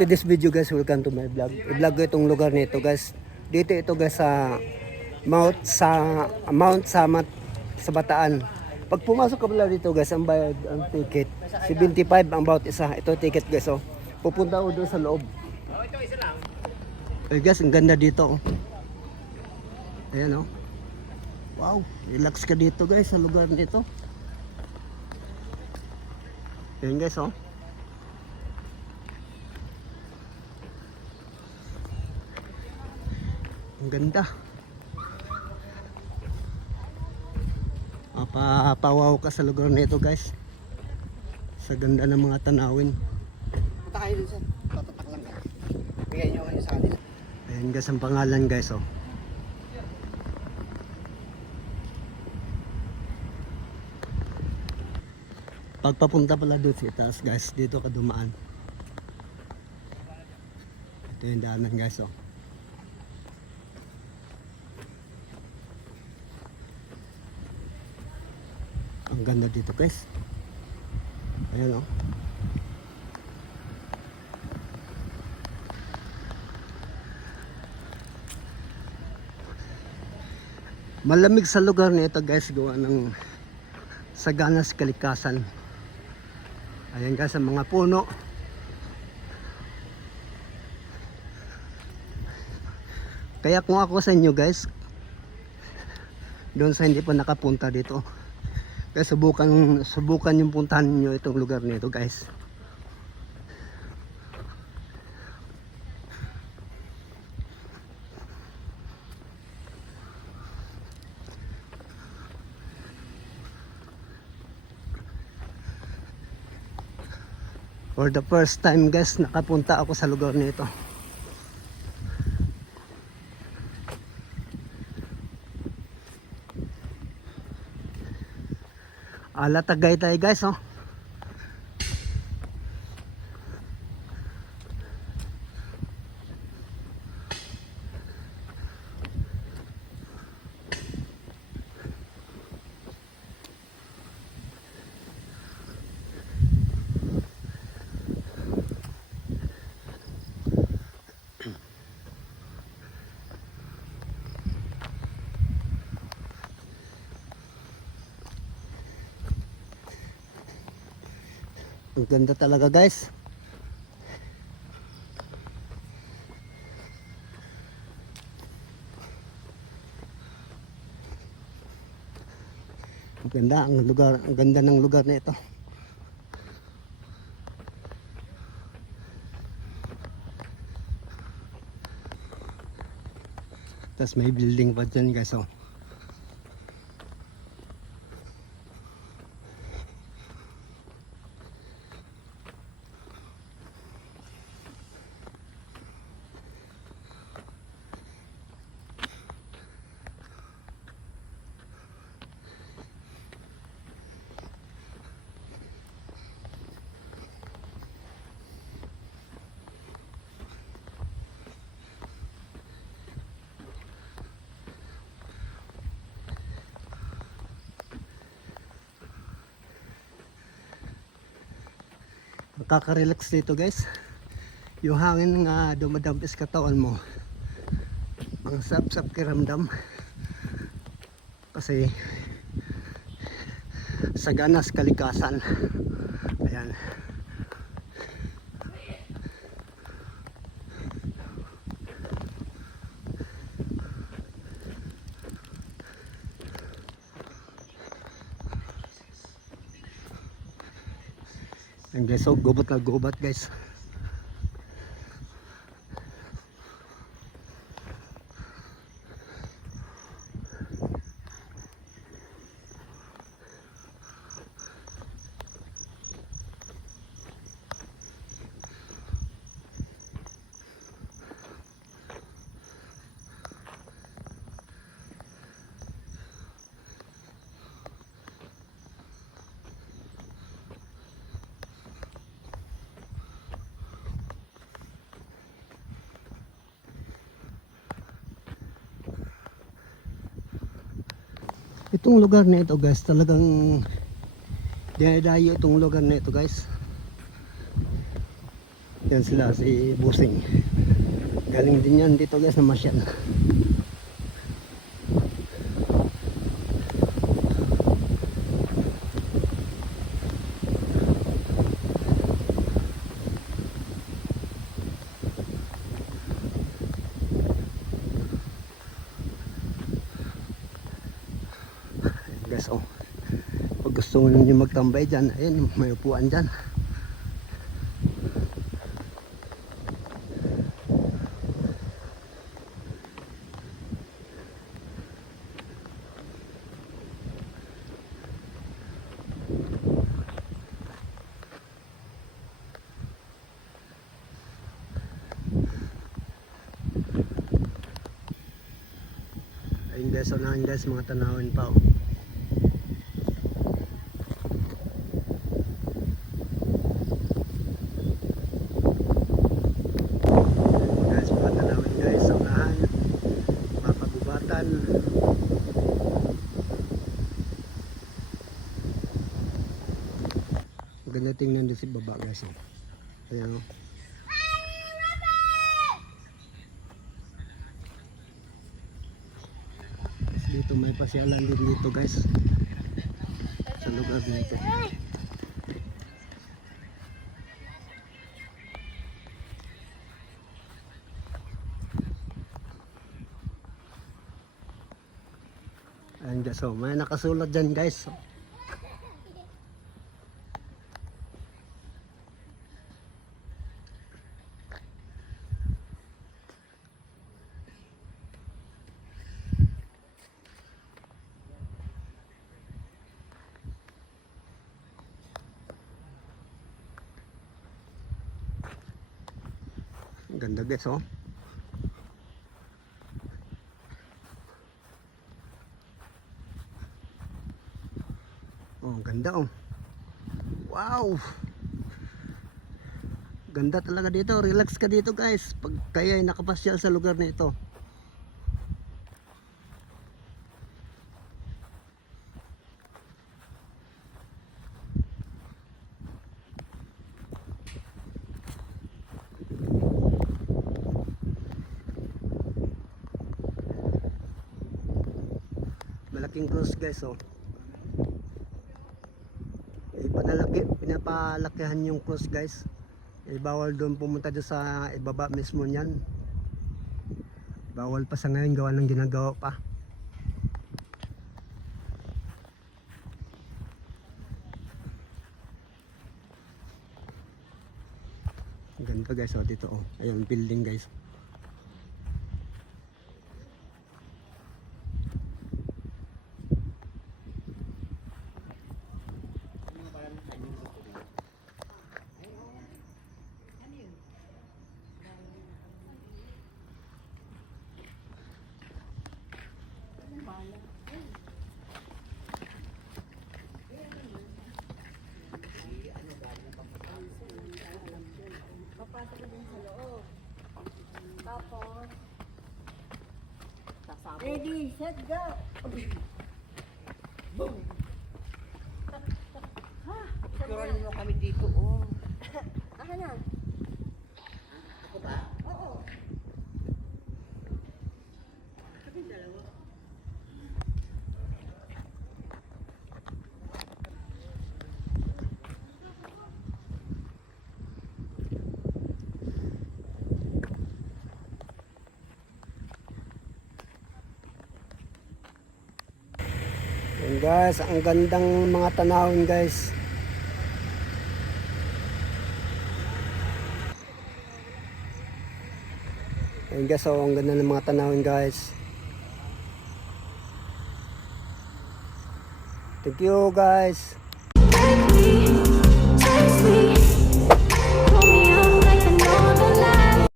to this video guys, welcome to my vlog. I-vlog ko itong lugar nito guys. Dito ito guys sa Mount Samat sa Bataan. Pag pumasok ka pala dito guys, ang bayad, ang ticket 75 ang bawat isa. Ito ticket guys oh. Pupunta ako doon sa loob. Eh guys, ang ganda dito oh. Ayan oh. Wow, relax ka dito guys sa lugar nito. Ayan guys oh. Ang ganda. Mapapawaw ka sa lugar nito guys. Sa ganda ng mga tanawin. Punta kayo dun sir. Tatatak lang kayo. Bigyan nyo kayo sa kanila. Ayan guys ang pangalan guys oh. Pagpapunta pala doon sa itaas guys, dito ka dumaan. Ito yung daanan guys oh. Ang ganda dito guys. Ayan oh. Malamig sa lugar nito guys, gawa ng saganas kalikasan. Ayan guys ang mga puno. Kaya kung ako sa inyo guys, doon sa hindi pa nakapunta dito, kaya subukan yung puntahan niyo itong lugar nito guys. For the first time guys, nakapunta ako sa lugar nito. Ala Tagaytay guys oh. Ang ganda talaga guys. Ang ganda ang lugar, ang ganda ng lugar na ito. Tapos may building pa dyan guys oh. Makaka-relax dito guys. Yung hangin nga dumadampis katawan mo. Ang sap-sap kiramdam. Kasi saganas kalikasan. Ayan. Ang guys, so gubat na gubat guys. Itong lugar na ito guys, talagang dinadayo itong lugar na ito guys. Yan sila, si Busing. Galing din yan dito guys na Masyan. Guys, oh, pag gusto nyo magtambay dyan, ayan, may upuan dyan. Ayun guys, unahan guys, mga tanawin pa, oh. Guys, mga tanawin guys, unahan, mapagubatan. Maganda tingnan din si baba guys, oh. Ayan, oh. Dito may pasyalan din dito guys, sa lugar dito. Ayan guys, oh, may nakasulat dyan guys. Ang ganda guys, oh. Oh, ang ganda, oh. Wow. Ganda talaga dito. Relax ka dito guys pag kayo ay nakapasyal sa lugar na ito. Malaking cross guys, oh. Pinapalakihan yung cross guys. Bawal doon pumunta doon sa ibaba mismo niyan. Bawal pa sa ngayon, gawa ng ginagawa pa. Ganda guys, oh, dito, oh. Ayun, building guys. Papasok ko din sa loob. Tapos, sasabot. Ready, set, go! Boom! Ha? Ikuran mo kami dito, oh. Ako na. Ako ba? Oo. Kami dalawa. Ayan guys, ang gandang mga tanawin guys. Ayan guys, oh, ang ganda ng mga tanawin guys. Thank you guys. Take me,